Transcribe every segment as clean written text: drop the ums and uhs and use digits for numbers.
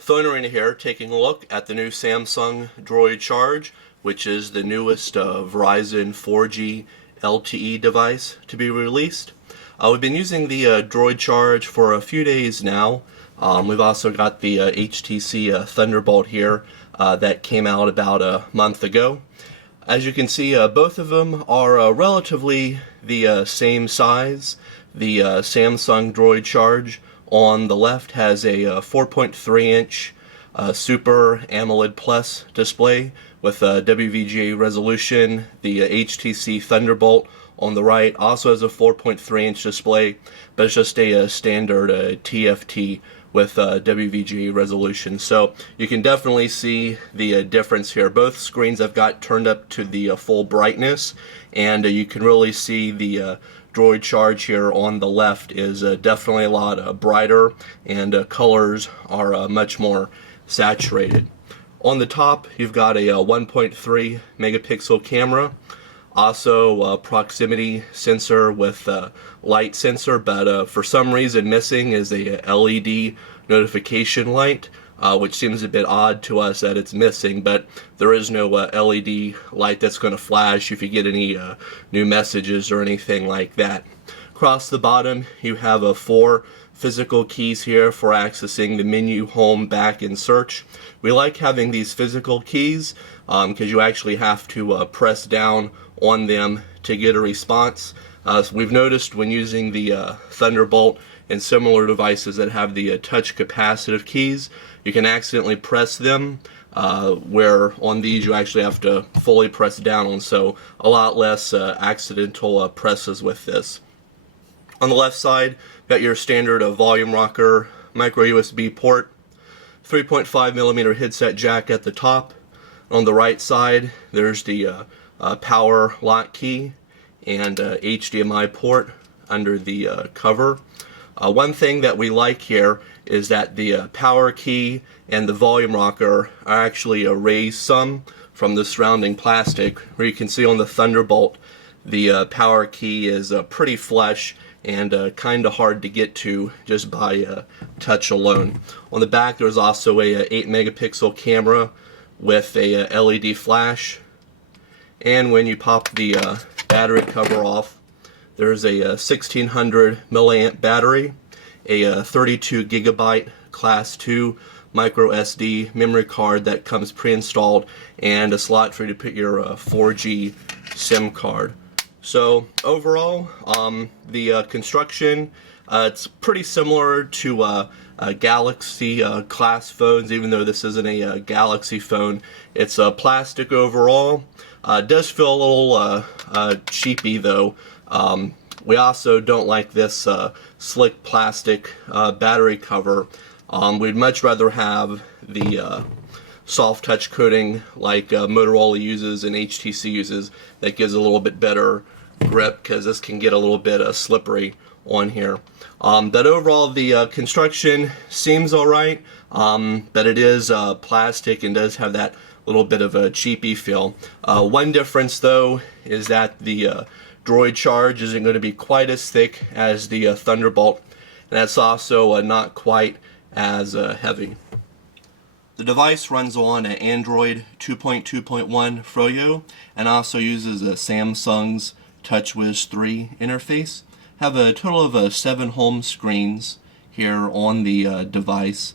PhoneArena here, taking a look at the new Samsung Droid Charge, which is the newest Verizon 4G LTE device to be released. We've been using the Droid Charge for a few days now. We've also got the HTC ThunderBolt here that came out about a month ago. As you can see, both of them are relatively the same size. The Samsung Droid Charge on the left has a 4.3-inch Super AMOLED Plus display with a WVGA resolution. The HTC ThunderBolt on the right also has a 4.3-inch display, but it's just a standard TFT with WVGA resolution. So you can definitely see the difference here. Both screens have got turned up to the full brightness, and you can really see the Droid Charge here on the left is definitely a lot brighter, and colors are much more saturated. On the top, you've got a 1.3 megapixel camera, also a proximity sensor with light sensor, but for some reason missing is a LED notification light, which seems a bit odd to us that it's missing, but there is no LED light that's going to flash if you get any new messages or anything like that. Across the bottom, you have 4 physical keys here for accessing the menu, home, back, and search. We like having these physical keys because you actually have to press down on them to get a response. So we've noticed when using the ThunderBolt and similar devices that have the touch capacitive keys, you can accidentally press them, where on these you actually have to fully press down on, so a lot less accidental presses with this. On the left side, got your standard volume rocker, micro USB port, 3.5mm headset jack at the top. On the right side, there's the power lock key and HDMI port under the cover. One thing that we like here is that the power key and the volume rocker are actually raised some from the surrounding plastic, where you can see on the ThunderBolt the power key is pretty flush and kind of hard to get to just by touch alone. On the back, there's also a 8 megapixel camera with a LED flash, and when you pop the battery cover off, there's a 1600 milliamp battery, a 32 gigabyte class 2 micro SD memory card that comes pre-installed, and a slot for you to put your 4G SIM card. So overall, the construction, it's pretty similar to Galaxy class phones, even though this isn't a Galaxy phone. It's plastic overall. It does feel a little cheapy though. We also don't like this slick plastic battery cover. We'd much rather have the soft touch coating like Motorola uses and HTC uses, that gives a little bit better grip, because this can get a little bit slippery on here. But overall, the construction seems alright, but it is plastic and does have that little bit of a cheapy feel. One difference though is that the Droid Charge isn't going to be quite as thick as the ThunderBolt, and that's also not quite as heavy. The device runs on Android 2.2.1 Froyo and also uses Samsung's TouchWiz 3 interface. Have a total of 7 home screens here on the device.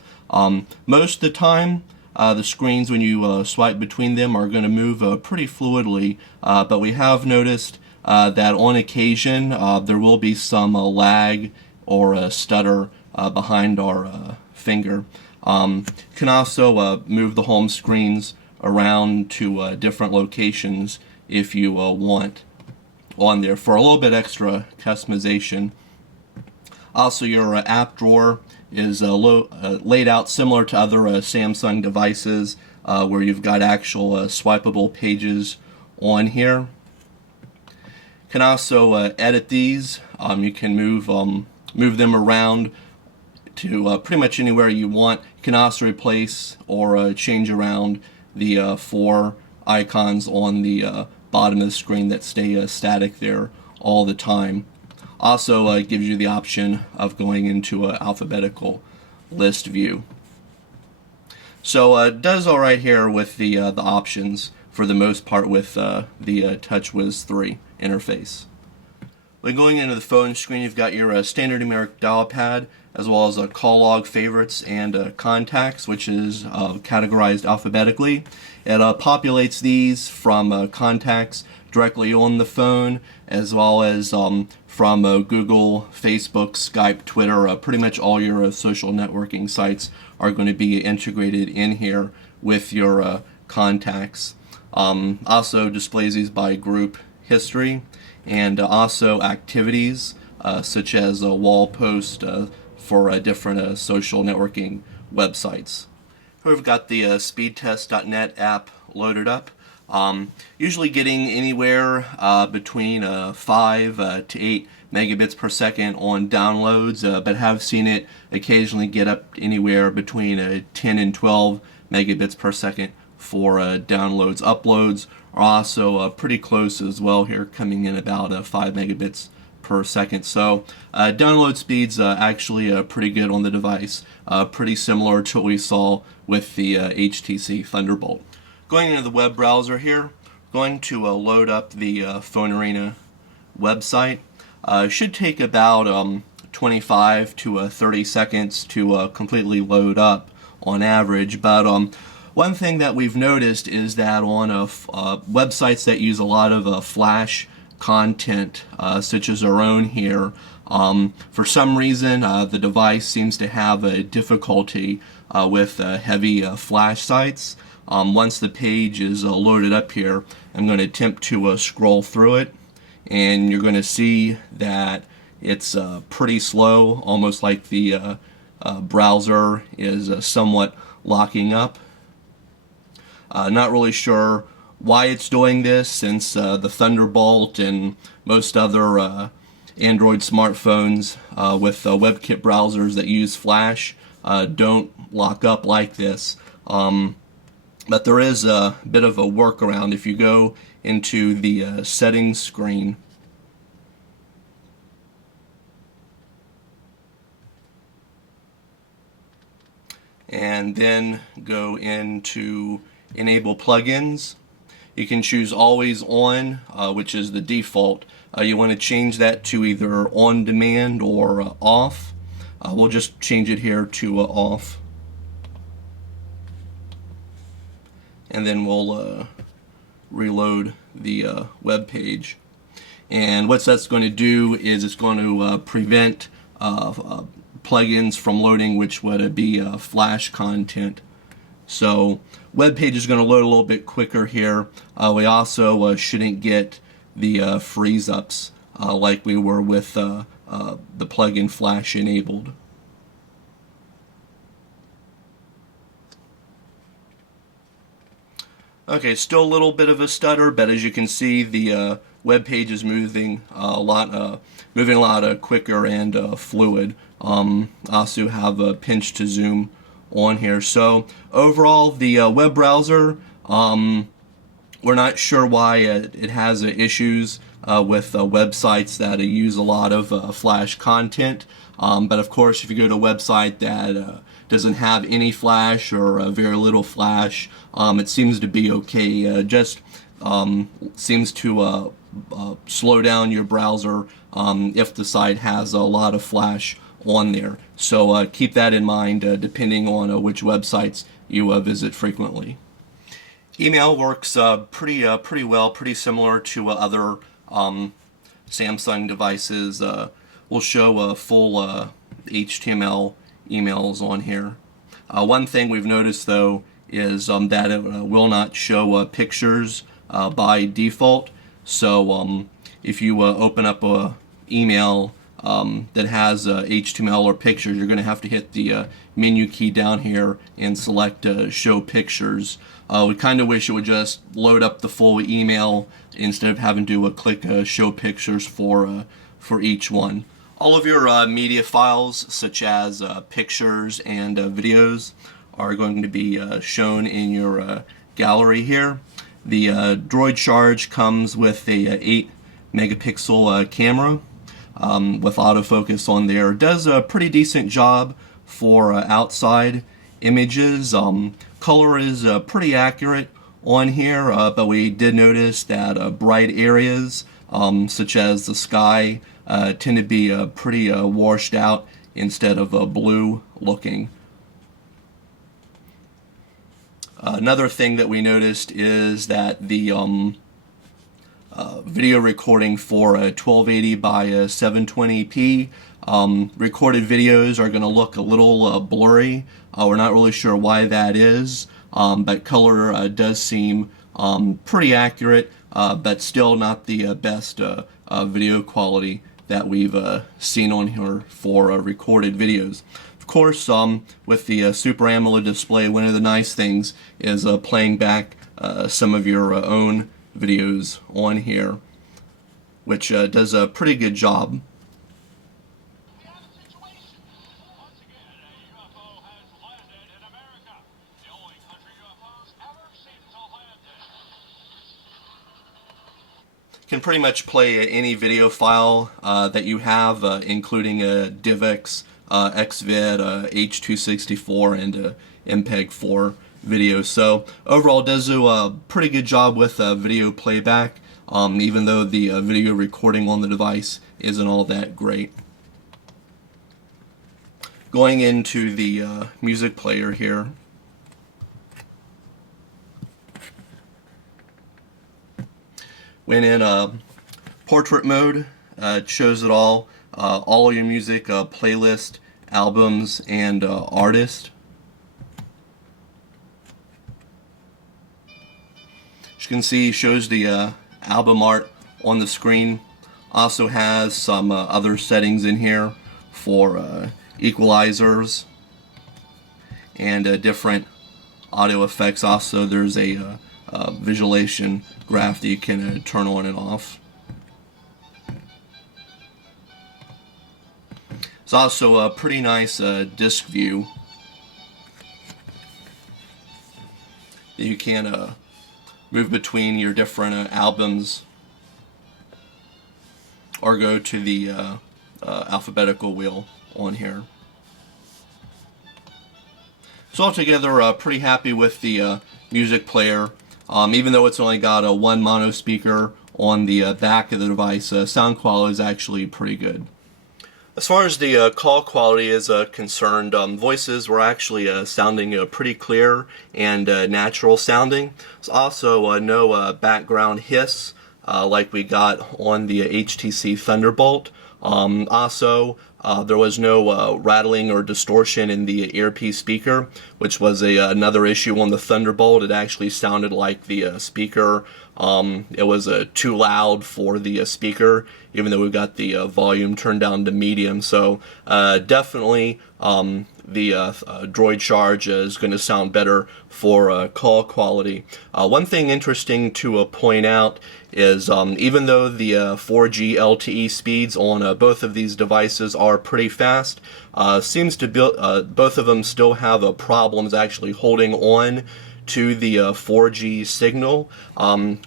Most of the time, the screens, when you swipe between them, are going to move pretty fluidly, but we have noticed that on occasion there will be some lag or stutter behind our finger. You can also move the home screens around to different locations if you want on there for a little bit extra customization. Also, your app drawer is laid out similar to other Samsung devices, where you've got actual swipeable pages on here. You can also edit these. You can move them around to pretty much anywhere you want. You can also replace or change around the 4 icons on the bottom of the screen that stay static there all the time. Also gives you the option of going into an alphabetical list view. So it does all right here with the options for the most part with the TouchWiz 3 interface. When going into the phone screen, you've got your standard numeric dial pad, as well as call log, favorites, and contacts, which is categorized alphabetically. It populates these from contacts directly on the phone, as well as from Google, Facebook, Skype, Twitter. Pretty much all your social networking sites are going to be integrated in here with your contacts. Also displays these by group history, and also activities such as a wall post for different social networking websites. We've got the Speedtest Net app loaded up. Usually getting anywhere between 5 to 8 megabits per second on downloads, but have seen it occasionally get up anywhere between 10 and 12 megabits per second for downloads. Uploads are also pretty close as well here, coming in about 5 megabits per second. So download speeds actually pretty good on the device, pretty similar to what we saw with the HTC ThunderBolt. Going into the web browser here, going to load up the PhoneArena website. Should take about 25 to 30 seconds to completely load up on average, but one thing that we've noticed is that on websites that use a lot of Flash content, such as our own here, for some reason the device seems to have a difficulty with heavy Flash sites. Once the page is loaded up here, I'm going to attempt to scroll through it, and you're going to see that it's pretty slow, almost like the browser is somewhat locking up. Not really sure why it's doing this, since the ThunderBolt and most other Android smartphones with WebKit browsers that use Flash don't lock up like this. But there is a bit of a workaround. If you go into the settings screen, and then go into enable plugins, you can choose always on, which is the default. You want to change that to either on demand or off. We'll just change it here to off, and then we'll reload the web page. And what that's going to do is it's going to prevent plugins from loading, which would be Flash content. So web page is going to load a little bit quicker here. We also shouldn't get the freeze ups like we were with the plugin Flash enabled. Okay, still a little bit of a stutter, but as you can see, the web page is moving a lot quicker and fluid. Also have a pinch to zoom on here. So overall, the web browser, we're not sure why it has issues with websites that use a lot of Flash content. But of course, if you go to a website that doesn't have any Flash or very little Flash, it seems to be okay. Just seems to slow down your browser if the site has a lot of Flash on there. So keep that in mind depending on which websites you visit frequently. Email works pretty well, pretty similar to other Samsung devices. We'll show full HTML emails on here. One thing we've noticed though is that it will not show pictures by default. So if you open up a email that has HTML or pictures, you're going to have to hit the menu key down here and select show pictures. We kind of wish it would just load up the full email instead of having to click show pictures for each one. All of your media files, such as pictures and videos, are going to be shown in your gallery here. The Droid Charge comes with a 8 megapixel camera with autofocus on there. It does a pretty decent job for outside images. Color is pretty accurate on here, but we did notice that bright areas such as the sky tend to be pretty washed out instead of blue looking. Another thing that we noticed is that the video recording for 1280 by 720p recorded videos are going to look a little blurry. We're not really sure why that is, but color does seem pretty accurate, but still not the best video quality that we've seen on here for recorded videos. Of course, with the Super AMOLED display, one of the nice things is playing back some of your own videos on here, which does a pretty good job. Can pretty much play any video file that you have, including DivX, XVid, H.264, and MPEG-4 video. So overall, it does do a pretty good job with video playback, even though the video recording on the device isn't all that great. Going into the music player here. When in portrait mode, it shows it all your music, playlist, albums, and artists. As you can see, it shows the album art on the screen. Also has some other settings in here for equalizers and different audio effects. Also, there's a visualization graph that you can turn on and off. It's also a pretty nice disc view that you can move between your different albums or go to the alphabetical wheel on here. So altogether, pretty happy with the music player. Even though it's only got a one mono speaker on the back of the device, sound quality is actually pretty good. As far as the call quality is concerned, voices were actually sounding pretty clear and natural sounding. There's also no background hiss like we got on the HTC ThunderBolt. Also, there was no rattling or distortion in the earpiece speaker, which was another issue on the ThunderBolt. It actually sounded like the speaker, it was too loud for the speaker, even though we've got the volume turned down to medium. So definitely the Droid Charge is going to sound better for call quality. One thing interesting to point out is even though the 4G LTE speeds on both of these devices are pretty fast, seems to both of them still have problems actually holding on to the 4G signal.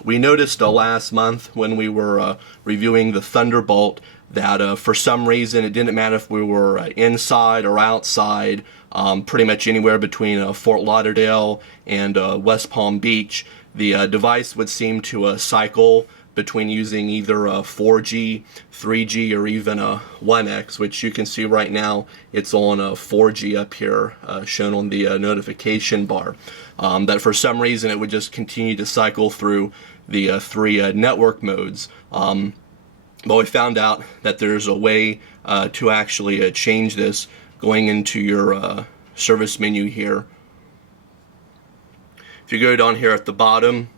We noticed last month when we were reviewing the ThunderBolt that for some reason it didn't matter if we were inside or outside, pretty much anywhere between Fort Lauderdale and West Palm Beach, the device would seem to cycle between using either 4G, 3G, or even 1X, which you can see right now it's on 4G up here, shown on the notification bar. That for some reason it would just continue to cycle through the three network modes. But we found out that there's a way to actually change this going into your service menu here. If you go down here at the bottom,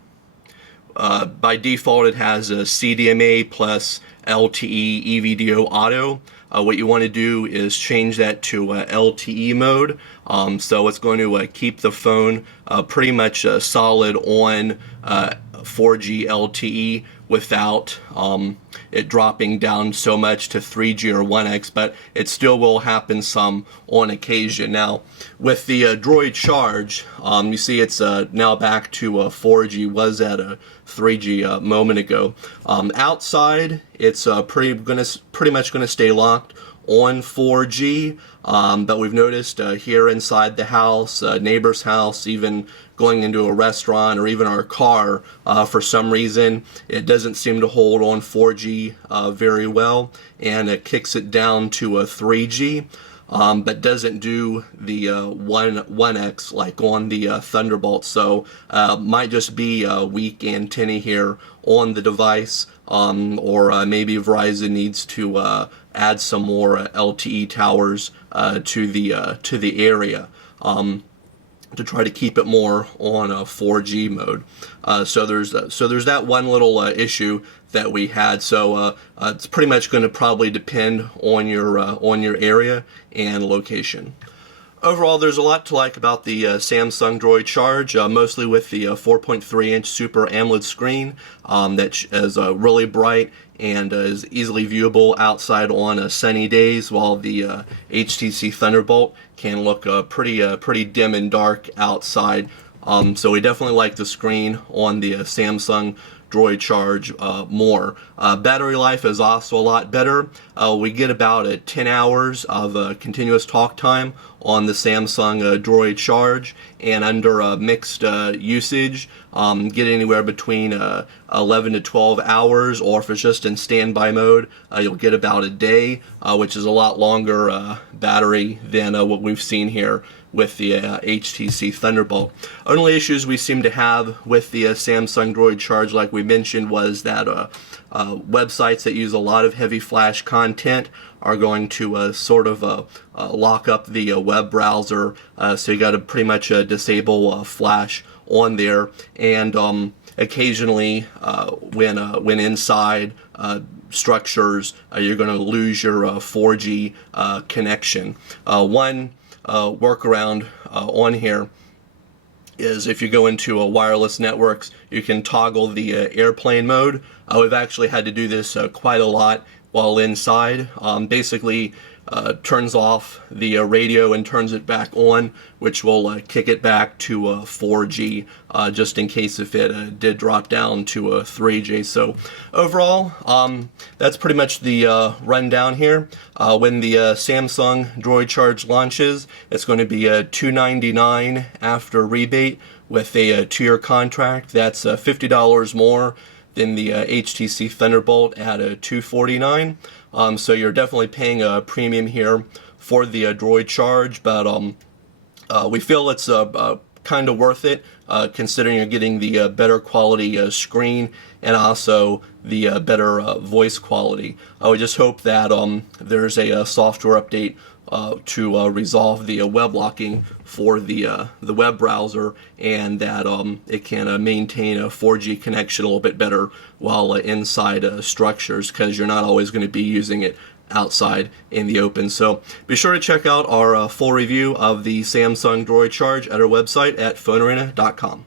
by default it has a CDMA plus LTE EVDO auto. What you want to do is change that to LTE mode. So it's going to keep the phone pretty much solid on 4G LTE without it dropping down so much to 3G or 1X, but it still will happen some on occasion. Now, with the Droid Charge, you see it's now back to 4G, was at a 3G a moment ago. Outside, it's pretty much going to stay locked on 4G, but we've noticed here inside the house, neighbor's house, even going into a restaurant or even our car, for some reason it doesn't seem to hold on 4G very well, and it kicks it down to a 3G. But doesn't do the 1x like on the Thunderbolt. So might just be a weak antenna here on the device, or maybe Verizon needs to add some more LTE towers to the area. To try to keep it more on a 4G mode. So there's that one little issue that we had. So it's pretty much going to probably depend on your area and location. Overall, there's a lot to like about the Samsung Droid Charge, mostly with the 4.3-inch Super AMOLED screen that is really bright and is easily viewable outside on sunny days, while the HTC ThunderBolt can look pretty dim and dark outside. So we definitely like the screen on the Samsung Droid Charge more. Battery life is also a lot better. We get about 10 hours of continuous talk time on the Samsung Droid Charge, and under mixed usage, get anywhere between 11 to 12 hours, or if it's just in standby mode, you'll get about a day, which is a lot longer battery than what we've seen here with the HTC ThunderBolt. Only issues we seem to have with the Samsung Droid Charge, like we mentioned, was that websites that use a lot of heavy flash content are going to sort of lock up the web browser, so you got to pretty much disable flash on there, and occasionally when inside structures, you're going to lose your 4G connection. One workaround on here is if you go into a wireless networks, you can toggle the airplane mode. We've actually had to do this quite a lot while inside. Basically turns off the radio and turns it back on, which will kick it back to 4G, just in case if it did drop down to 3G. So overall, that's pretty much the rundown here. When the Samsung Droid Charge launches, it's going to be $299 after rebate with a 2-year contract. That's $50 more than the HTC Thunderbolt at $249. So you're definitely paying a premium here for the Droid Charge, but we feel it's kind of worth it, considering you're getting the better quality screen and also the better voice quality. We just hope that there's a software update to resolve the web locking for the web browser, and that it can maintain a 4G connection a little bit better while inside structures, because you're not always going to be using it outside in the open. So be sure to check out our full review of the Samsung Droid Charge at our website at PhoneArena.com.